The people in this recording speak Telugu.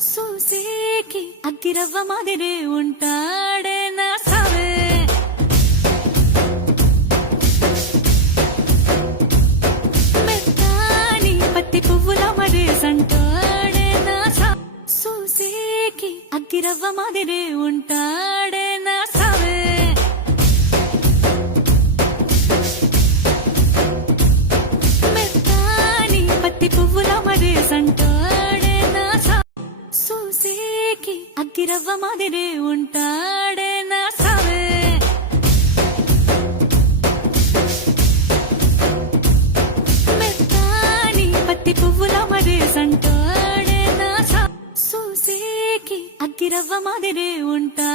సూసేకి అగ్గిరవ్వ మాదిరే ఉంటాడే నా సావే. మెత్తాని పత్తి పువ్వుల మరేసంటాడే నా సా. సూసేకి అగ్గిరవ్వ మాదిరే ఉంటాడే నా సావే. మెత్తాని పత్తి పువ్వుల మరేసంటాడే నా సా. సూసేకి అగ్గిరవ్వ మాదిరే ఉంటాడే నా సావే. మెత్తాని పత్తి పువ్వుల మరేసంటాడే నా సా. సూసేకి అగ్గిరవ్వ మాదిరే ఉంటా